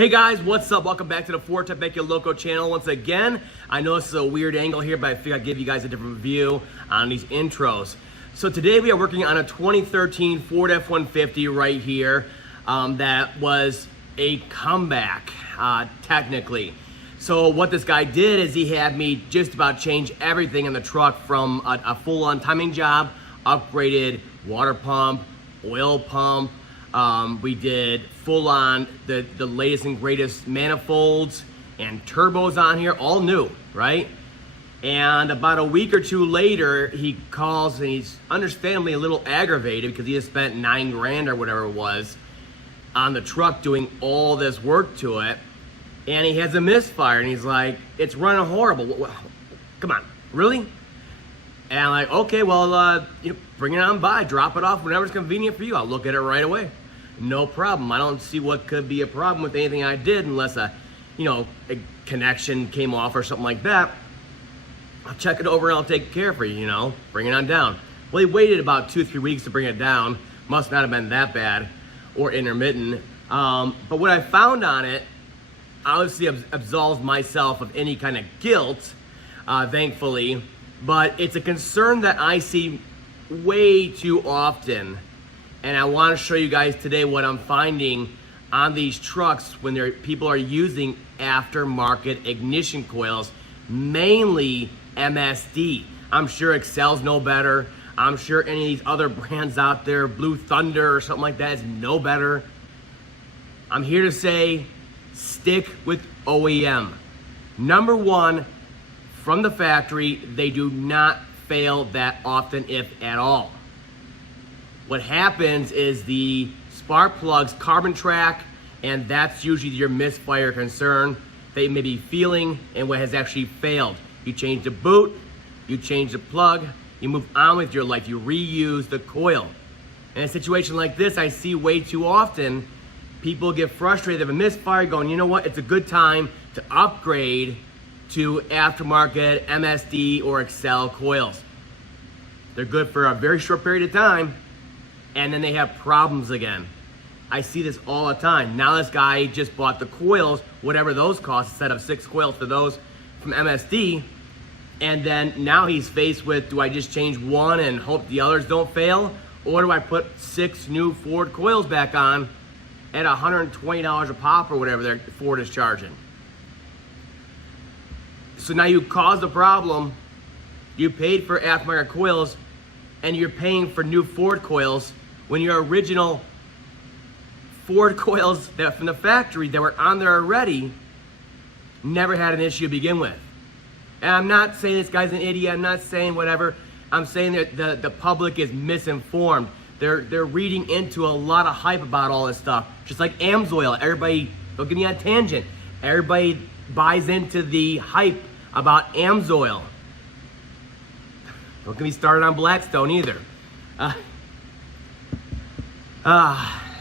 Hey guys, what's up? Welcome back to the FordTechMakuloco channel once again. I know this is a weird angle here, but I figured I'd give you guys a different view on these intros. So today we are working on a 2013 Ford F-150 right here that was a comeback, technically. So what this guy did is he had me just about change everything in the truck from a full-on timing job, upgraded water pump, oil pump. We did full-on the latest and greatest manifolds and turbos on here, all new, right? And about a week or two later, he calls and he's understandably a little aggravated because he just spent $9 grand or whatever it was on the truck doing all this work to it. And he has a misfire and he's like, it's running horrible. Come on, really? And I'm like, okay, well, bring it on by, drop it off whenever's convenient for you. I'll look at it right away. No problem. I don't see what could be a problem with anything I did unless a connection came off or something like that. I'll check it over and I'll take care for you, bring it on down. Well, he waited about 2-3 weeks to bring it down. Must not have been that bad or intermittent. But what I found on it obviously absolves myself of any kind of guilt, thankfully. But it's a concern that I see way too often. And I want to show you guys today what I'm finding on these trucks when people are using aftermarket ignition coils, mainly MSD. I'm sure Excel's no better. I'm sure any of these other brands out there, Blue Thunder or something like that, is no better. I'm here to say, stick with OEM. Number one, from the factory, they do not fail that often, if at all. What happens is the spark plugs carbon track, and that's usually your misfire concern they may be feeling and what has actually failed. You change the boot, you change the plug, you move on with your life, you reuse the coil. In a situation like this, I see way too often people get frustrated of a misfire going, you know what, it's a good time to upgrade to aftermarket MSD or Excel coils. They're good for a very short period of time, and then they have problems again. I see this all the time. Now this guy just bought the coils, whatever those cost, instead of 6 coils for those from MSD, and then now he's faced with, do I just change one and hope the others don't fail, or do I put 6 new Ford coils back on at $120 a pop or whatever Ford is charging? So now you caused a problem, you paid for aftermarket coils, and you're paying for new Ford coils when your original Ford coils that from the factory that were on there already never had an issue to begin with. And I'm not saying this guy's an idiot, I'm not saying whatever, I'm saying that the public is misinformed. They're reading into a lot of hype about all this stuff. Just like AMSOIL, everybody, don't get me on a tangent, everybody buys into the hype about AMSOIL. Don't get me started on Blackstone either.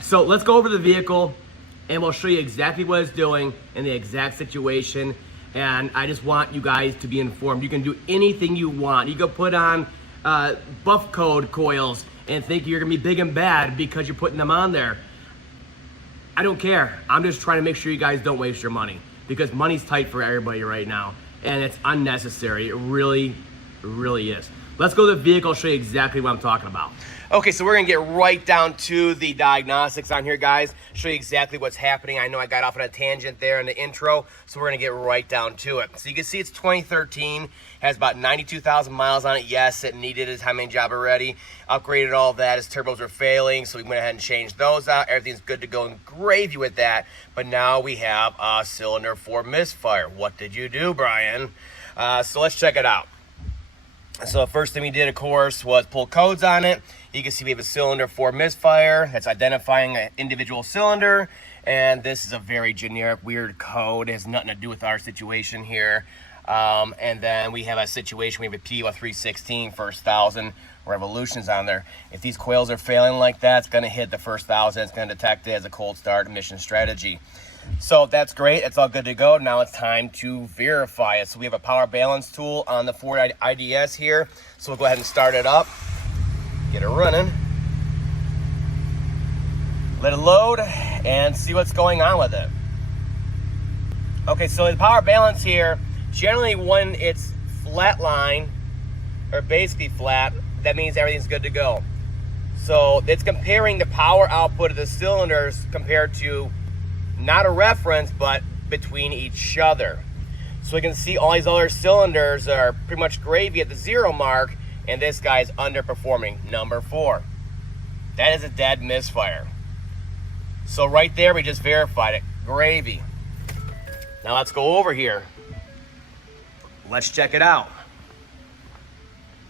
So let's go over the vehicle and we'll show you exactly what it's doing in the exact situation. And I just want you guys to be informed. You can do anything you want. You can put on buff code coils and think you're gonna be big and bad because you're putting them on there. I don't care. I'm just trying to make sure you guys don't waste your money because money's tight for everybody right now and it's unnecessary. It really, really is. Let's go to the vehicle, show you exactly what I'm talking about. Okay, so we're gonna get right down to the diagnostics on here, guys. Show you exactly what's happening. I know I got off on a tangent there in the intro, so we're gonna get right down to it. So you can see it's 2013, has about 92,000 miles on it. Yes, it needed a timing job already. Upgraded all that, his turbos were failing, so we went ahead and changed those out. Everything's good to go in gravy with that, but now we have a cylinder 4 misfire. What did you do, Brian? So let's check it out. So the first thing we did, of course, was pull codes on it. You can see we have a cylinder 4 misfire. That's identifying an individual cylinder. And this is a very generic, weird code. It has nothing to do with our situation here. And then we have a situation, we have a PO 316, first 1,000 revolutions on there. If these coils are failing like that, it's gonna hit the first 1,000. It's gonna detect it as a cold start emission strategy. So that's great, it's all good to go. Now it's time to verify it. So we have a power balance tool on the Ford IDS here. So we'll go ahead and start it up, get it running. Let it load and see what's going on with it. Okay, so the power balance here, generally when it's flat line, or basically flat, that means everything's good to go. So it's comparing the power output of the cylinders compared to, not a reference, but between each other. So we can see all these other cylinders are pretty much gravy at the 0 mark, and this guy's underperforming, number 4. That is a dead misfire. So right there, we just verified it, gravy. Now let's go over here. Let's check it out.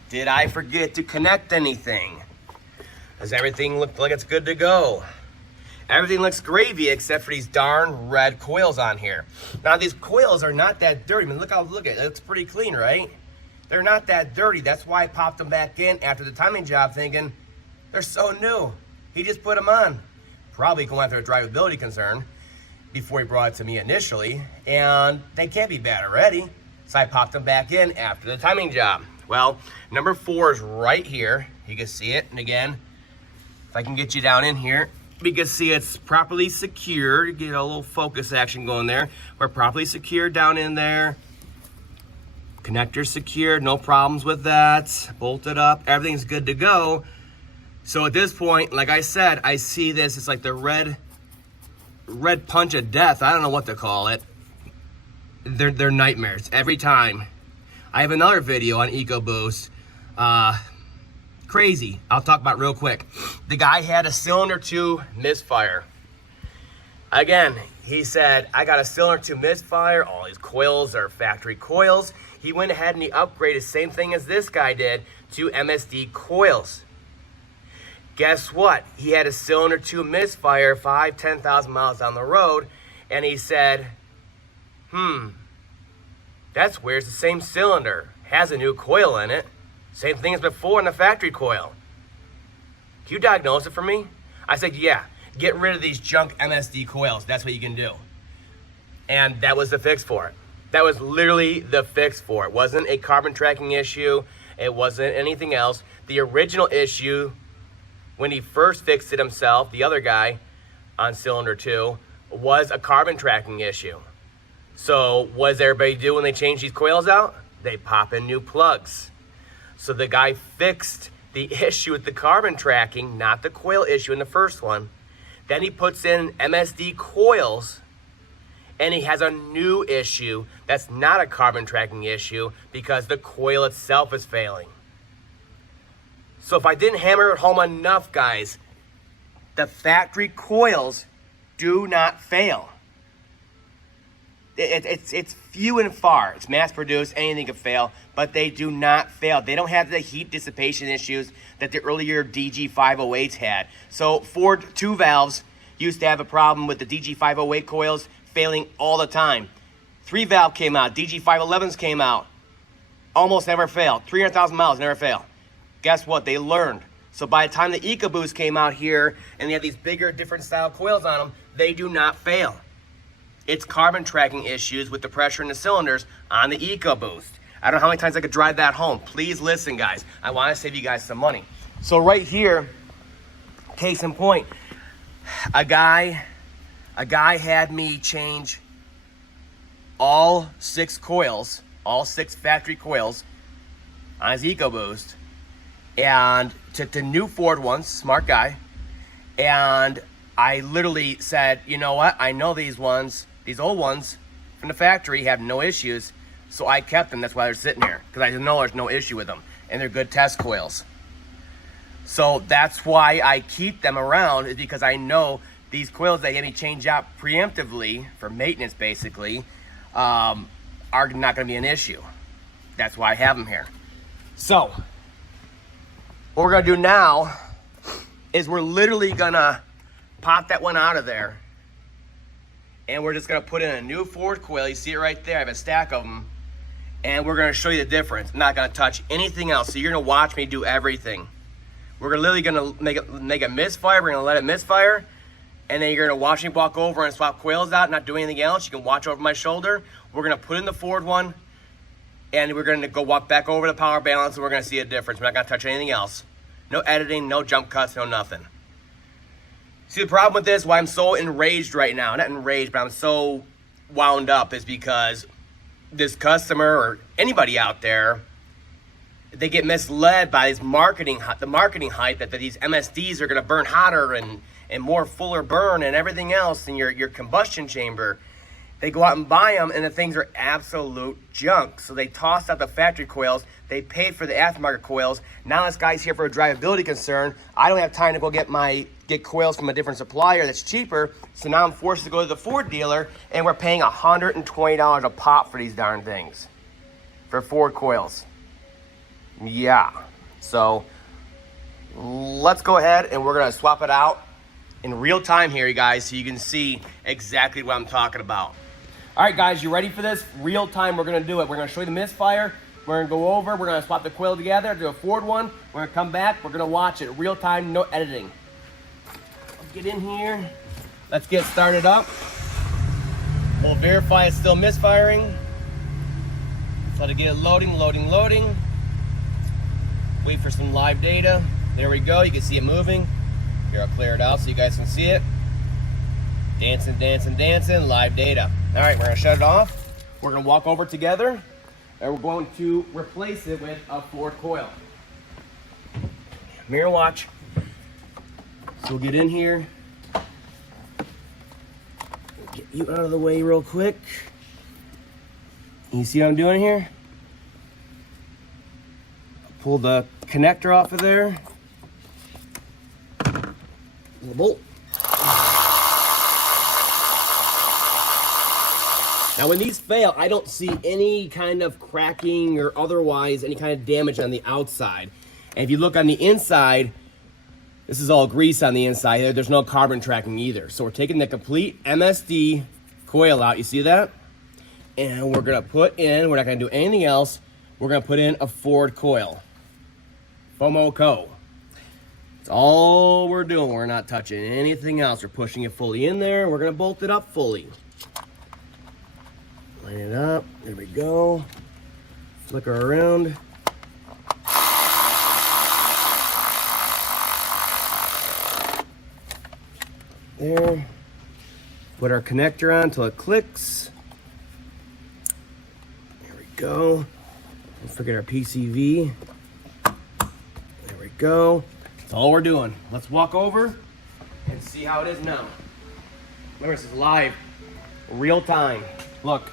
Did I forget to connect anything? Does everything look like it's good to go? Everything looks gravy except for these darn red coils on here. Now these coils are not that dirty. I mean, look at it. It looks pretty clean, right? They're not that dirty. That's why I popped them back in after the timing job thinking, they're so new. He just put them on. Probably going after a drivability concern before he brought it to me initially, and they can't be bad already. So I popped them back in after the timing job. Well, number 4 is right here. You can see it, and again, if I can get you down in here, we can see it's properly secured. Get a little focus action going there. We're properly secured down in there. Connector secured, no problems with that. Bolted up, everything's good to go. So at this point, like I said, I see this, it's like the red punch of death. I don't know what to call it. They're nightmares every time. I have another video on Ecoboost. Crazy. I'll talk about it real quick. The guy had a cylinder 2 misfire. Again, he said, I got a cylinder 2 misfire. All these coils are factory coils. He went ahead and he upgraded, same thing as this guy did, to MSD coils. Guess what? He had a cylinder 2 misfire 10,000 miles down the road, and he said, that's weird. It's the same cylinder. Has a new coil in it. Same thing as before in the factory coil. Can you diagnose it for me? I said, yeah. Get rid of these junk MSD coils. That's what you can do. And that was the fix for it. That was literally the fix for it. It wasn't a carbon tracking issue. It wasn't anything else. The original issue, when he first fixed it himself, the other guy on cylinder 2, was a carbon tracking issue. So what does everybody do when they change these coils out? They pop in new plugs. So the guy fixed the issue with the carbon tracking, not the coil issue in the first one. Then he puts in MSD coils, and he has a new issue that's not a carbon tracking issue because the coil itself is failing. So if I didn't hammer it home enough, guys, the factory coils do not fail. It's few and far. It's mass produced, anything can fail, but they do not fail. They don't have the heat dissipation issues that the earlier DG508s had. So Ford 2 valves used to have a problem with the DG508 coils failing all the time. 3 valve came out, DG511s came out, almost never failed. 300,000 miles, never fail. Guess what? They learned. So by the time the Ecoboost came out here and they had these bigger, different style coils on them, they do not fail. It's carbon tracking issues with the pressure in the cylinders on the Ecoboost. I don't know how many times I could drive that home. Please listen, guys. I want to save you guys some money. So right here, case in point, a guy had me change all 6 coils, all 6 factory coils on his Ecoboost, and to new Ford ones, smart guy. And I literally said, you know what? I know these ones, these old ones from the factory have no issues, so I kept them. That's why they're sitting here, because I know there's no issue with them, and they're good test coils. So that's why I keep them around, is because I know these coils that get me changed out preemptively for maintenance, basically, are not going to be an issue. That's why I have them here. So what we're going to do now is we're literally going to pop that one out of there, and we're just going to put in a new Ford coil. You see it right there. I have a stack of them, and we're going to show you the difference. I'm not going to touch anything else, so you're going to watch me do everything. We're literally going to make it misfire. We're going to let it misfire, and then you're going to watch me walk over and swap coils out, not do anything else. You can watch over my shoulder. We're going to put in the Ford one, and we're going to go walk back over the power balance, and we're going to see a difference. We're not going to touch anything else. No editing, no jump cuts, no nothing. See, the problem with this, why I'm so enraged right now, not enraged, but I'm so wound up is because this customer or anybody out there, they get misled by the marketing hype that these MSDs are going to burn hotter and more fuller burn and everything else in your combustion chamber. They go out and buy them, and the things are absolute junk. So they tossed out the factory coils. They paid for the aftermarket coils. Now this guy's here for a drivability concern. I don't have time to go get coils from a different supplier that's cheaper. So now I'm forced to go to the Ford dealer, and we're paying $120 a pop for these darn things for Ford coils. Yeah. So let's go ahead and we're gonna swap it out in real time here, you guys, so you can see exactly what I'm talking about. All right, guys, you ready for this? Real time, we're gonna do it. We're gonna show you the misfire. We're gonna go over, we're gonna swap the coil together, do a Ford one. We're gonna come back, we're gonna watch it real time, no editing. Let's get in here. Let's get started up. We'll verify it's still misfiring. Let's let it get it loading. Wait for some live data. There we go, you can see it moving. Here, I'll clear it out so you guys can see it. Dancing, live data. All right, we're gonna shut it off. We're gonna walk over together, and we're going to replace it with a Ford coil. Mirror watch. So we'll get in here. Get you out of the way real quick. You see what I'm doing here? Pull the connector off of there. The bolt. Now when these fail, I don't see any kind of cracking or otherwise any kind of damage on the outside. And if you look on the inside, this is all grease on the inside. There's no carbon tracking either. So we're taking the complete MSD coil out. You see that? And we're gonna put in, we're not gonna do anything else. We're gonna put in a Ford coil. FOMOCO. That's all we're doing. We're not touching anything else. We're pushing it fully in there. We're gonna bolt it up fully. Line it up. There we go. Flicker around. There. Put our connector on until it clicks. There we go. Don't forget our PCV. There we go. That's all we're doing. Let's walk over and see how it is now. Remember, this is live, real time. Look,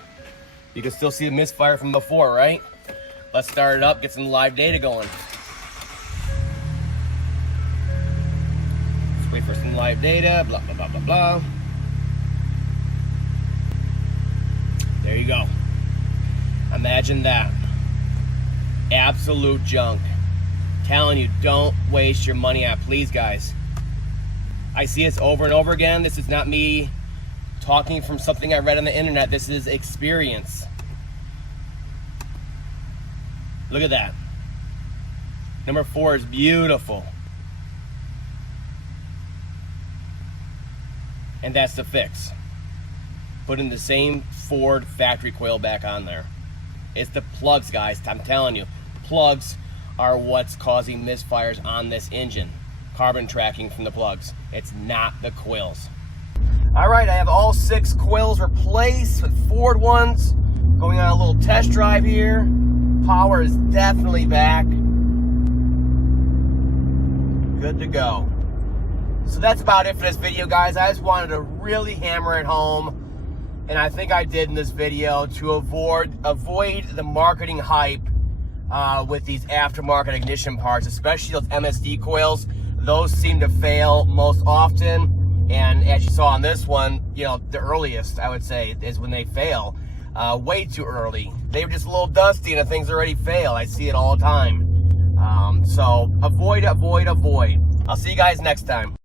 you can still see the misfire from before, right? Let's start it up, get some live data going. Let's wait for some live data, blah, blah, blah, blah, blah. There you go. Imagine that. Absolute junk. Telling you, don't waste your money on it, please, guys. I see this over and over again. This is not me talking from something I read on the internet. This is experience. Look at that. Number 4 is beautiful. And that's the fix. Putting the same Ford factory coil back on there. It's the plugs, guys. I'm telling you, plugs are what's causing misfires on this engine. Carbon tracking from the plugs. It's not the coils. All right, I have all 6 coils replaced with Ford ones. Going on a little test drive here. Power is definitely back. Good to go. So that's about it for this video, guys. I just wanted to really hammer it home, and I think I did in this video, to avoid the marketing hype with these aftermarket ignition parts, especially those MSD coils. Those seem to fail most often, and as you saw on this one, you know, the earliest I would say is when they fail. Way too early. They were just a little dusty and the things already fail. I see it all the time. So avoid. I'll see you guys next time.